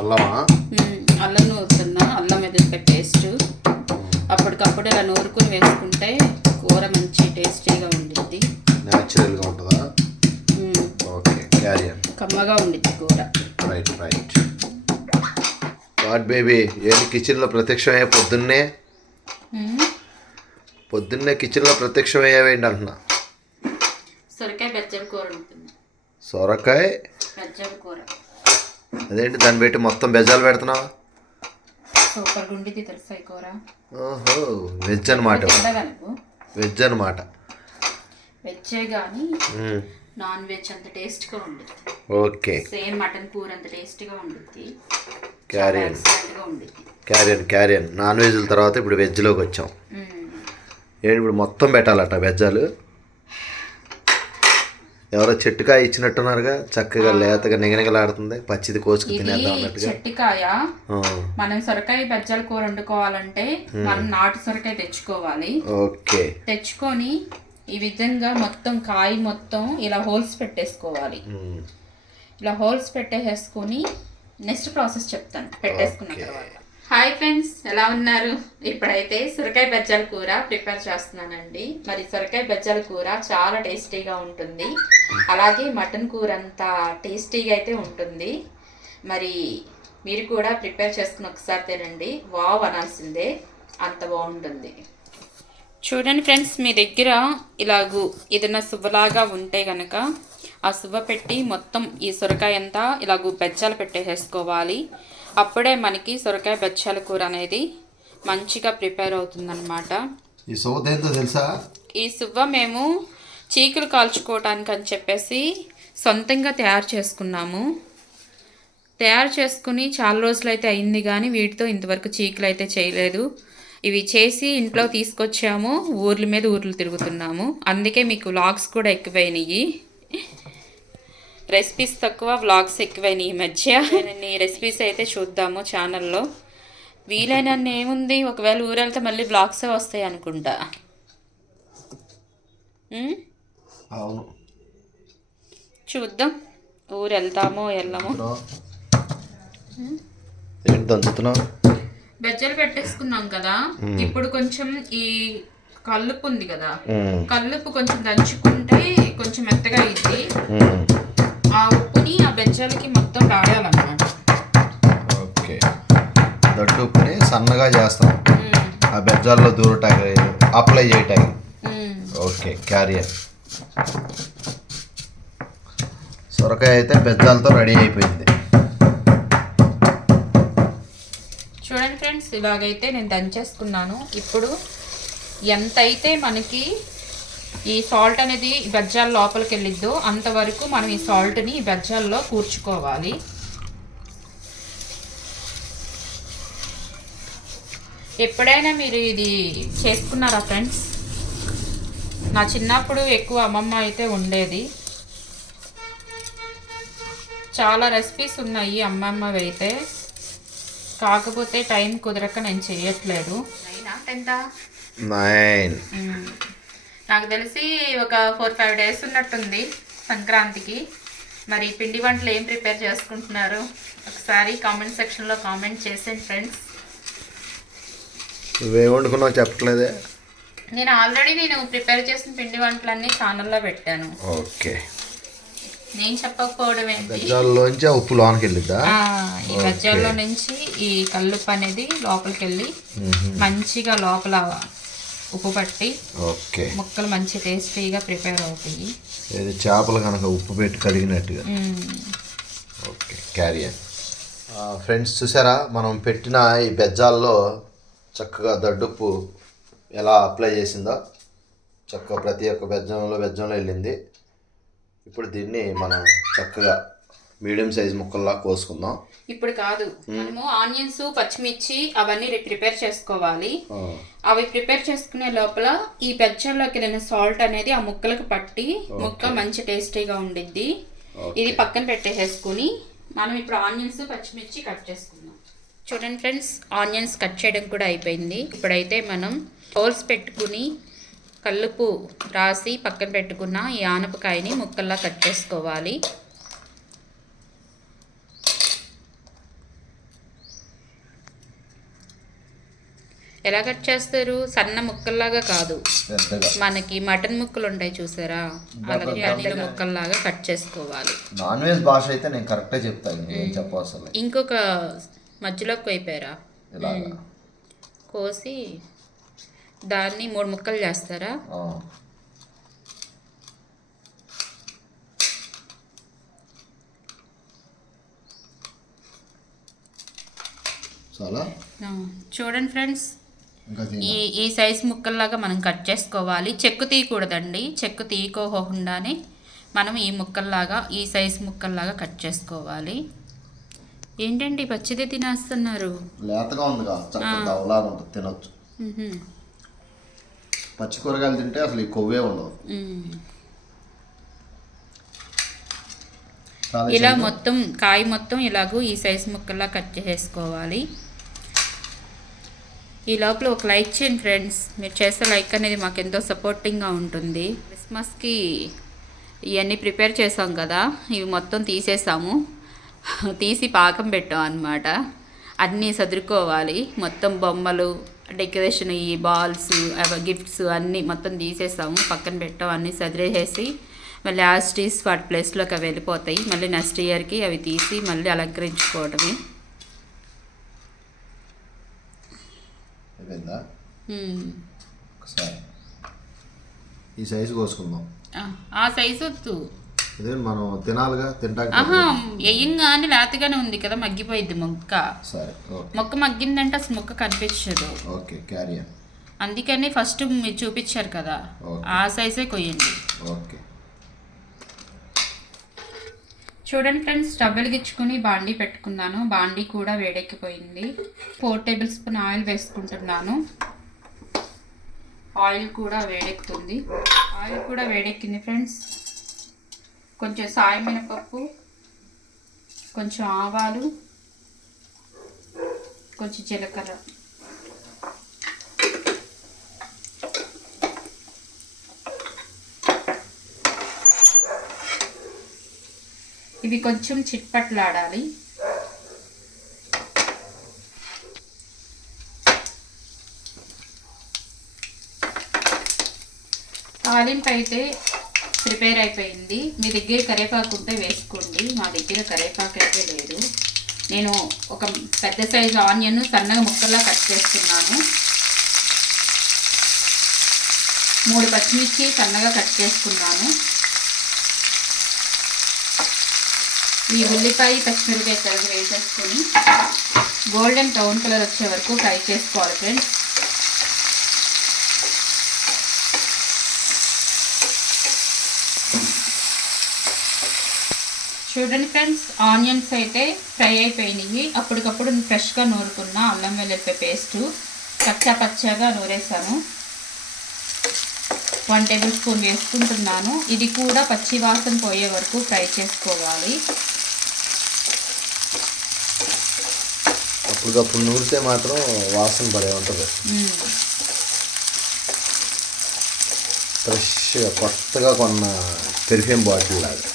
అల్లమా? అల్లం నూరుతున్నా. అల్లం ఎదురుగా టేస్ట్ అప్పటికప్పుడు ఇలా నూరుకుని వేసుకుంటే కూర మంచి టేస్టీగా ఉండిద్ది. న్యాచురల్గా ఉంటుందా? ఓకే, క్యారియర్ కమ్మగా ఉండిద్ది కూర. రైట్. వాట్ బేబీ, ఏంటి కిచెన్లో ప్రత్యక్షమయ్యే పొద్దున్నే కిచెన్లో ప్రత్యక్షమయ్యావేంటి అంటున్నా? సొరకాయ బెజ్జల కూర ఉంటుంది. సొరకాయ బెజ్జల కూర అదేంటి దాన్ని పెట్టి మొత్తం బెజ్జాలు పెడుతున్నావా? సూపర్గా ఉండిద్ది తెలుసా ఈ కూర. ఓహో, వెజ్ అనమాట. వెజ్జే కానీ నాన్ వెజ్ అంత టేస్ట్గా ఉండిద్ది. ఓకే, సేమ్ మటన్ కూర అంత టేస్ట్గా ఉండిద్ది. క్యారియన్ నాన్ వెజ్ల తర్వాత ఇప్పుడు వెజ్లోకి వచ్చాం. ఏంటి ఇప్పుడు మొత్తం పెట్టాలట బెజ్జాలు? ఎవరో చెట్టుకాయ ఇచ్చినట్టున్నారుగా, చక్కగా లేతగా నిగనిగలాడుతుంది, పచ్చిది కోసుకు తినేద్దాం అన్నట్టుగా. చెట్టుకాయ మనం సొరకాయ బెజ్జల కూర వండుకోవాలంటే మనం నాటు సొరకాయ తెచ్చుకోవాలి. ఓకే, తెచ్చుకొని ఈ విధంగా మొత్తం కాయ మొత్తం ఇలా హోల్స్ పెట్టేసుకోవాలి. ఇలా హోల్స్ పెట్టేసుకొని నెక్స్ట్ ప్రాసెస్ చెప్తాను పెట్టేసుకున్న తర్వాత. హాయ్ ఫ్రెండ్స్, ఎలా ఉన్నారు? ఇప్పుడైతే సొరకాయ బెజ్జల కూర ప్రిపేర్ చేస్తున్నానండి. మరి సొరకాయ బెజ్జల కూర చాలా టేస్టీగా ఉంటుంది, అలాగే మటన్ కూర అంత టేస్టీగా అయితే ఉంటుంది. మరి మీరు కూడా ప్రిపేర్ చేసుకుని ఒకసారి తినండి, వావ్ అనాల్సిందే, అంత బాగుంటుంది. చూడండి ఫ్రెండ్స్, మీ దగ్గర ఇలాగూ ఏదైనా సువ్వలాగా ఉంటే కనుక ఆ సువ్వ పెట్టి మొత్తం ఈ సొరకాయ అంతా ఇలాగూ బెజ్జాలు పెట్టేసుకోవాలి. అప్పుడే మనకి సొరకాయ బెజ్జాల కూర అనేది మంచిగా ప్రిపేర్ అవుతుందన్నమాట. ఈ సువ్వ ఏంటో తెలుసా? ఈ సువ్వ మేము చీకులు కాల్చుకోవడానికి అని చెప్పేసి సొంతంగా తయారు చేసుకున్నాము. తయారు చేసుకుని చాలా రోజులైతే అయింది, కానీ వీటితో ఇంతవరకు చీకులు అయితే చేయలేదు. ఇవి చేసి ఇంట్లో తీసుకొచ్చాము, ఊర్ల మీద ఊర్లు తిరుగుతున్నాము. అందుకే మీకు వ్లాగ్స్ కూడా ఎక్కువైనాయి, రెసిపీస్ తక్కువ వ్లాగ్స్ ఎక్కువైనాయి ఈ మధ్య. ఈ రెసిపీస్ అయితే చూద్దాము ఛానల్లో. వీలైనన్ని ఏముంది, ఒకవేళ ఊరు వెళ్తే మళ్ళీ వ్లాగ్సే వస్తాయి అనుకుంటా. అవును, చూద్దాం ఊరు వెళ్తామో వెళ్ళమో. ఏంటి దంచుతున్నావు? బెజ్జలు పెట్టేసుకున్నాం కదా, ఇప్పుడు కొంచెం ఈ కల్లుపు ఉంది కదా, కల్లుపు కొంచెం దంచుకుంటే కొంచెం మెత్తగా అయింది. ఆ ఉప్పుని ఆ బెజ్జలకి మొత్తం రాయాలన్నమాట. ఓకే, దట్టు ఉప్పుని సన్నగా చేస్తాం ఆ బెజ్జాల్లో దూరటానికి, అప్లై చేయటానికి. Okay, carrier. సొరకాయ అయితే బెజ్జాలతో రెడీ అయిపోయింది. చూడండి ఫ్రెండ్స్, ఇలాగైతే నేను దంచేసుకున్నాను. ఇప్పుడు ఎంత అయితే మనకి ఈ సాల్ట్ అనేది బెజ్జాల లోపలికి వెళ్ళిద్దో అంతవరకు మనం ఈ సాల్ట్ని ఈ బెజ్జాల్లో కూర్చుకోవాలి. ఎప్పుడైనా మీరు ఇది చేసుకున్నారా ఫ్రెండ్స్? నా చిన్నప్పుడు ఎక్కువ అమ్మమ్మ అయితే ఉండేది. చాలా రెసిపీస్ ఉన్నాయి అమ్మమ్మవి అయితే, కాకపోతే టైం కుదరక నేను చేయట్లేదు. 9 నాకు తెలిసి ఒక 4-5 డేస్ ఉన్నట్టుంది సంక్రాంతికి. మరి పిండి వంటలు ఏం ప్రిపేర్ చేసుకుంటున్నారు ఒకసారి కామెంట్ సెక్షన్లో కామెంట్ చేసేయండి ఫ్రెండ్స్. నువ్వేం వండుకున్నావు చెప్పట్లేదే? నేను ప్రిపేర్ చేసిన పిండి వంటలన్నీ ఛానల్లో పెట్టాను. ఓకే, నేను చెప్పకపోవడం ఏంటి? బెజ్జాల్లోంచి ఉప్పు లోనికి వెళ్ళిద్దా? ఈ బెజ్జాల్లో నుంచి ఈ కల్లుప్పు అనేది లోపలికి వెళ్ళి మంచిగా లోపల ఉప్పు పట్టి ఓకే ముక్కలు మంచి టేస్టీగా ప్రిపేర్ అవుతాయి. ఇది చేపలు కనుక ఉప్పు పెట్టి కడిగినట్టుగా. Okay, carrier. ఫ్రెండ్స్ చూసారా, మనం పెట్టిన ఈ బెజ్జాల్లో చక్కగా దడ్డుప్పు ఎలా అప్లై చేసిందో, చక్కగా ప్రతి ఒక్క బెజ్జంలో వెళ్ళింది. ఇప్పుడు దీన్ని మనం చక్కగా మీడియం సైజ్ ముక్కల్లా కోసుకుందాం. ఇప్పుడు కాదు, మనము ఆనియన్స్, పచ్చిమిర్చి అవన్నీ ప్రిపేర్ చేసుకోవాలి. అవి ప్రిపేర్ చేసుకునే లోపల ఈ బెజ్జాల్లోకి వెళ్ళిన సాల్ట్ అనేది ఆ ముక్కలకు పట్టి ముక్క మంచి టేస్టీగా ఉండిద్ది. ఇది పక్కన పెట్టేసుకుని మనం ఇప్పుడు ఆనియన్స్, పచ్చిమిర్చి కట్ చేసుకుందాం. చూడండి ఫ్రెండ్స్, ఆనియన్స్ కట్ చేయడం కూడా అయిపోయింది. ఇప్పుడైతే మనం హోల్స్ పెట్టుకుని కల్లుపు రాసి పక్కన పెట్టుకున్న ఈ ఆనపకాయని ముక్కల్లా కట్ చేసుకోవాలి. ఎలా కట్ చేస్తారు? సన్న ముక్కల్లాగా కాదు, పెద్దగా మనకి మటన్ ముక్కలు ఉంటాయి చూసారా, అలాగే అనిల ముక్కల్లాగా కట్ చేసుకోవాలి. నాన్ వెజ్ భాష అయితే నేను కరెక్టే చెప్తాను, ఏం చెప్పవసరం లేదు. ఇంకొక మధ్యలోకి అయిపోయారా ఇలాగా కోసి దాన్ని 3 ముక్కలు చేస్తారా? చాలా చూడండి ఫ్రెండ్స్, ఈ సైజ్ ముక్కల్లాగా మనం కట్ చేసుకోవాలి. చెక్కు తీయకూడదండి, చెక్కు తీయకోకుండానే మనం ఈ ముక్కల్లాగా ఈ సైజ్ ముక్కల్లాగా కట్ చేసుకోవాలి. ఏంటండి పచ్చిదే తినేస్తున్నారు? లేతగా ఉందిగా, చక్కగా దవలాగా ఉంటుంది, తినొచ్చు. పచ్చి కూరగాయలు తింటే అసలు ఈ కొవ్వే ఉండదు. ఇలా మొత్తం కాయ మొత్తం ఇలాగూ ఈ సైజ్ ముక్కల్లా కట్ చేసుకోవాలి. ఈ లోపల ఒక లైక్ చేయండి ఫ్రెండ్స్, మీరు చేసే లైక్ అనేది మాకు ఎంతో సపోర్టింగ్గా ఉంటుంది. క్రిస్మస్కి ఇవన్నీ ప్రిపేర్ చేసాం కదా, ఇవి మొత్తం తీసేసాము, తీసి పాకం పెట్టాం అన్నమాట. అన్నీ సదురుకోవాలి, మొత్తం బొమ్మలు, డెకరేషన్, ఈ బాల్స్, గిఫ్ట్స్ అన్నీ మొత్తం తీసేసాము, పక్కన పెట్టాం. అన్నీ సదిరేసేసి మళ్ళీ యాస్టీస్ వాటి ప్లేస్లోకి అవి వెళ్ళిపోతాయి. మళ్ళీ నెక్స్ట్ ఇయర్కి అవి తీసి మళ్ళీ అలంకరించుకోవడమే. ఈ సైజు కోసుకుందాం. ఆ సైజు వద్దు, ఇదే మనం తినాలిగా, తింటాక వేయంగానే లేతగానే ఉంది కదా, మగ్గిపోయింది మొక్క. సరే, మొక్క మగ్గిందంటే అసలు మొక్క కనిపించదు. Okay, carry on. అందుకని ఫస్ట్ మీరు చూపించారు కదా, ఆ సైజే కొయ్యండి. ఓకే, చూడండి ఫ్రెండ్స్, స్టవ్ వెలిగించుకుని బాండీ పెట్టుకున్నాను. బాండీ కూడా వేడెక్కిపోయింది. 4 టేబుల్ స్పూన్ ఆయిల్ వేసుకుంటున్నాను. ఆయిల్ కూడా వేడెక్కుతుంది. ఆయిల్ కూడా వేడెక్కింది ఫ్రెండ్స్. కొంచెం సాయం మినపప్పు, కొంచెం ఆవాలు, కొంచెం జీలకర్ర, ఇవి కొంచెం చిట్పట్లాడాలి. తాలింపు అయితే ప్రిపేర్ అయిపోయింది. మీ దగ్గర కరివేపాకు ఉంటే వేసుకోండి, మా దగ్గర కరివేపాకు అయితే లేదు. నేను ఒక పెద్ద సైజు ఆనియన్ సన్నగా ముక్కల్లా కట్ చేస్తున్నాను. 3 పచ్చిమిర్చి సన్నగా కట్ చేసుకున్నాను. ఈ ఉల్లిపాయ పచ్చిమిరపకాయ తరుగు వేసేసుకొని గోల్డెన్ బ్రౌన్ కలర్ వచ్చే వరకు ఫ్రై చేసుకోవాలి ఫ్రెండ్స్. చూడండి ఫ్రెండ్స్, ఆనియన్స్ అయితే ఫ్రై అయిపోయినాయి. అప్పటికప్పుడు ఫ్రెష్గా నూరుకున్న అల్లం వెల్లుల్లిపాయ పేస్టు కచ్చా పచ్చగా నూరేసాను. 1 టేబుల్ స్పూన్ వేసుకుంటున్నాను. ఇది కూడా పచ్చి వాసన పోయే వరకు ఫ్రై చేసుకోవాలి. అప్పటికప్పుడు నూరితే మాత్రం వాసన పడే ఉంటుంది. ఫ్రెష్గా కొత్తగా కొన్న పెర్ఫ్యూమ్ బాటిల్ లాగా.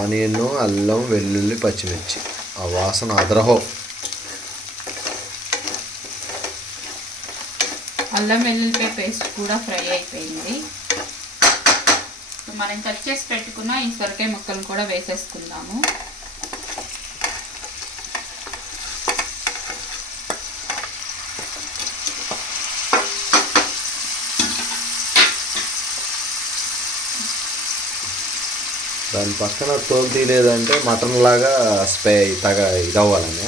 ఆనియన్, అల్లం, వెల్లుల్లి, పచ్చిమిర్చి, ఆ వాసన అదరహో. అల్లం వెల్లుల్లిపాయ పేస్ట్ కూడా ఫ్రై అయిపోయింది. మనం కట్ చేసి పెట్టుకున్న ఈ సొరకాయ ముక్కలు కూడా వేసేసుకుందాము. దాని పక్కన తోలు తీయలేదంటే మటన్ లాగా ఇదవ్వాలని.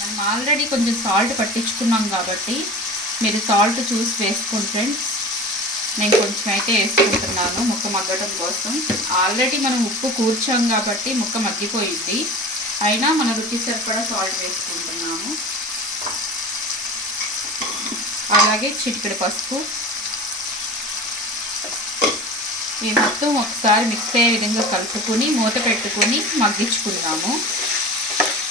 మనం ఆల్రెడీ కొంచెం సాల్ట్ పట్టించుకున్నాం కాబట్టి మీరు సాల్ట్ చూసి వేసుకోండి ఫ్రెండ్స్. నేను కొంచెం అయితే వేసుకుంటున్నాను ముక్క మగ్గడం కోసం. ఆల్రెడీ మనం ఉప్పు కూర్చాం కాబట్టి ముక్క మగ్గిపోయింది, అయినా మన రుచి సరిపడా సాల్ట్ వేసుకుంటున్నాము. అలాగే చిటికెడు పసుపు. ఈ మొత్తం ఒకసారి మిక్స్ అయ్యే విధంగా కలుపుకొని మూత పెట్టుకొని మగ్గించుకుందాము.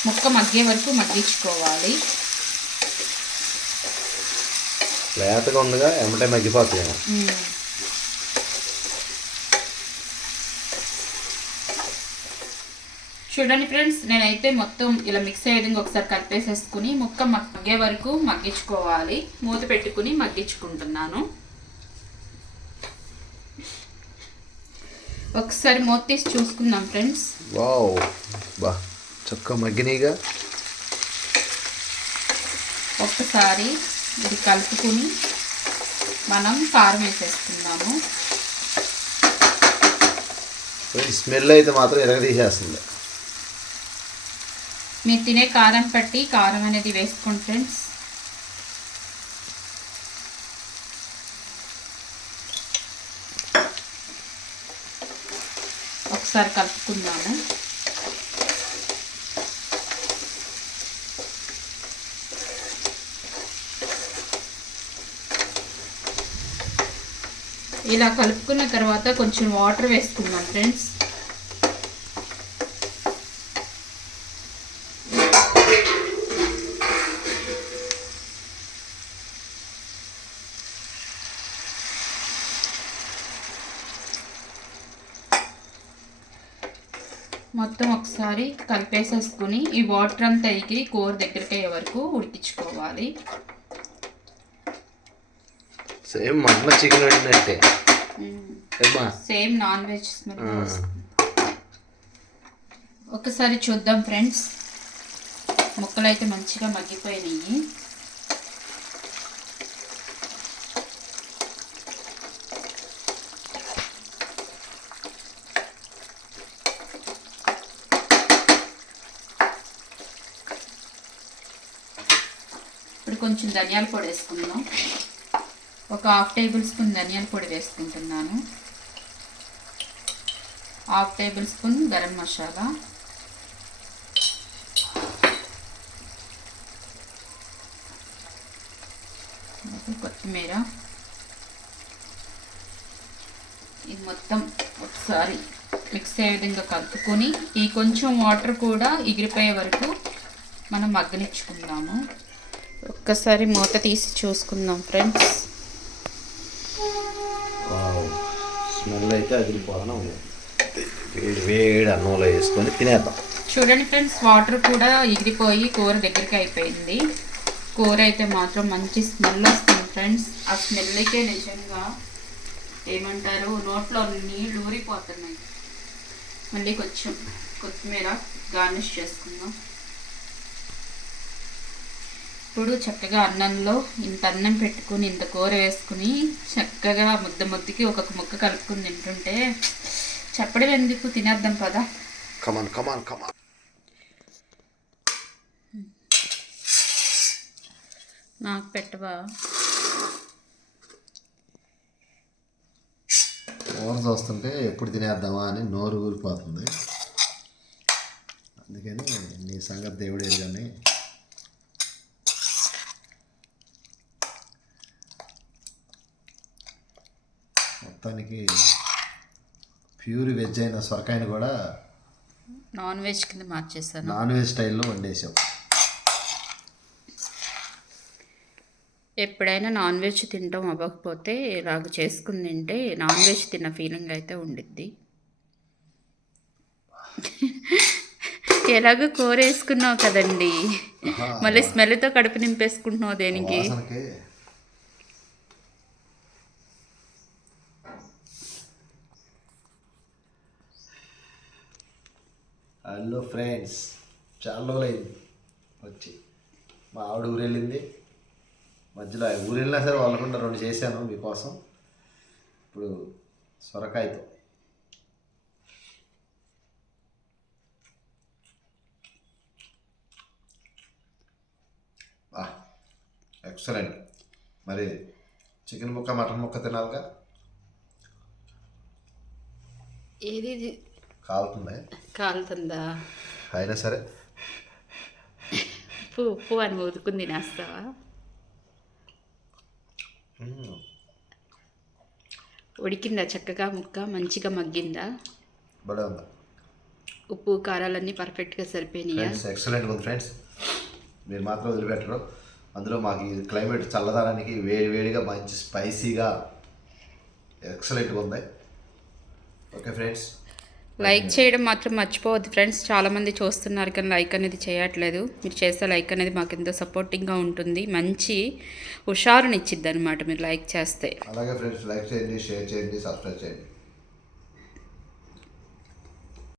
ముక్క మగ్గే వరకు మగ్గించుకోవాలి. లేతగా ఉందిగా, ఎమ్మటే మగ్గిపోతాయి. చూడండి ఫ్రెండ్స్, నేనైతే మొత్తం ఇలా మిక్స్ అయ్యే విధంగా ఒకసారి కలిపేసేసుకుని ముక్క మగ్గే వరకు మగ్గించుకోవాలి. మూత పెట్టుకుని మగ్గించుకుంటున్నాను. ఒకసారి మూత తీసి చూసుకుందాం ఫ్రెండ్స్. వావ్, బా చక్కగా మగ్గినీగా. ఒక్కసారి ఇది కలుపుకుని మనం కారం వేసేసుకుందాము. స్మెల్ అయితే మాత్రం ఎరగదీసేస్తుంది. మీరు తినే కారం పట్టి కారం అనేది వేసుకోండి ఫ్రెండ్స్. ఒకసారి కలుపుకుందాము. ఇలా కలుపుకున్న తర్వాత కొంచెం వాటర్ వేసుకుందాం ఫ్రెండ్స్. మొత్తం ఒకసారి కలిపేసేసుకుని ఈ వాటర్ అంతా ఎగిరి కూర దగ్గరికి అయ్యే వరకు ఉడికించుకోవాలి. సేమ్ మటన్ చికెన్ వండినట్టే, సేమ్ నాన్ వెజ్ స్మెల్. ఒకసారి చూద్దాం ఫ్రెండ్స్. ముక్కలు అయితే మంచిగా మగ్గిపోయినాయి. ఇప్పుడు కొంచెం ధనియాల పొడి వేసుకుందాం. ఒక 1/2 టేబుల్ స్పూన్ ధనియాల పొడి వేసుకుంటున్నాను. 1/2 టేబుల్ స్పూన్ గరం మసాలా, కొత్తిమీర. ఇది మొత్తం ఒకసారి మిక్స్ అయ్యే విధంగా కలుపుకొని ఈ కొంచెం వాటర్ కూడా ఎగిరిపోయే వరకు మనం మగ్గనిచ్చుకుందాము. ఒక్కసారి మూత తీసి చూసుకుందాం ఫ్రెండ్స్. స్మెల్ అయితే అదిరిపోతానే ఉంది. వేడి వేడి అన్నంలో వేసుకొని తినేద్దాం. చూడండి ఫ్రెండ్స్, వాటర్ కూడా ఎగిరిపోయి కూర దగ్గరికి అయిపోయింది. కూర అయితే మాత్రం మంచి స్మెల్ వస్తుంది ఫ్రెండ్స్. ఆ స్మెల్కే నిజంగా ఏమంటారు, నోట్లో నీళ్ళు ఊరిపోతున్నాయి. మళ్ళీ కొంచెం కొత్తిమీర గార్నిష్ చేసుకుందాం. ఇప్పుడు చక్కగా అన్నంలో ఇంత అన్నం పెట్టుకుని ఇంత కూర వేసుకుని చక్కగా ముద్దకి ఒక్కొక్క ముక్క కలుపుకుని తింటుంటే చెప్పడం ఎందుకు, తినేద్దాం పదా. కమాన్ కమాన్ కమాన్. నాకు పెట్టవా? కూర చూస్తుంటే ఎప్పుడు తినేద్దామా అని నోరు ఊరిపోతుంది. అందుకని నీ సంగతి దేవుడేది. కానీ మొత్తానికి ప్యూర్ వెజ్ అయిన సొరకాయని కూడా నాన్ వెజ్ కింద మార్చేసాను. నాన్ వెజ్ స్టైల్లో వండేసాం. ఎప్పుడైనా నాన్ వెజ్ తింటాం అవ్వకపోతే ఇలాగ చేసుకుని తింటే నాన్ వెజ్ తిన్న ఫీలింగ్ అయితే ఉండిద్ది. ఎలాగో కూర వేసుకున్నావు కదండి, మళ్ళీ స్మెల్తో కడుపు నింపేసుకుంటున్నావు దేనికి? హలో ఫ్రెండ్స్, చాలా రోజులైంది వచ్చి. మా ఆవిడ ఊరు వెళ్ళింది. మధ్యలో ఊరు వెళ్ళినా సరే వాళ్ళకుండా 2 చేశాను మీకోసం. ఇప్పుడు సొరకాయతో ఎక్సలెంట్. మరి చికెన్ ముక్క మటన్ ముక్క తినాలిగా. ఏది కాలుతుందా? అయినా సరే ఉప్పు అని ఊదుకుని తినేస్తావా? ఉడికిందా చక్కగా ముక్క? మంచిగా మగ్గిందా? భలే ఉందా? ఉప్పు కారాలన్నీ పర్ఫెక్ట్గా సరిపోయినాయా? ఎక్సలెంట్గా ఉంది ఫ్రెండ్స్. మీరు మాత్రం వదిలిపెట్టరు. అందులో మాకు ఈ క్లైమేట్ చల్లదనానికి వేడిగా మంచి స్పైసీగా ఎక్సలెంట్గా ఉంది. ఓకే ఫ్రెండ్స్, లైక్ చేయడం మాత్రం మర్చిపోవద్దు ఫ్రెండ్స్. చాలామంది చూస్తున్నారు కానీ లైక్ అనేది చేయట్లేదు. మీరు చేస్తే లైక్ అనేది మాకు ఎంతో సపోర్టింగ్గా ఉంటుంది, మంచి హుషారునిచ్చిద్ది అనమాట మీరు లైక్ చేస్తే. అలాగే ఫ్రెండ్స్ లైక్ చేయండి, షేర్ చేయండి, సబ్స్క్రైబ్ చేయండి.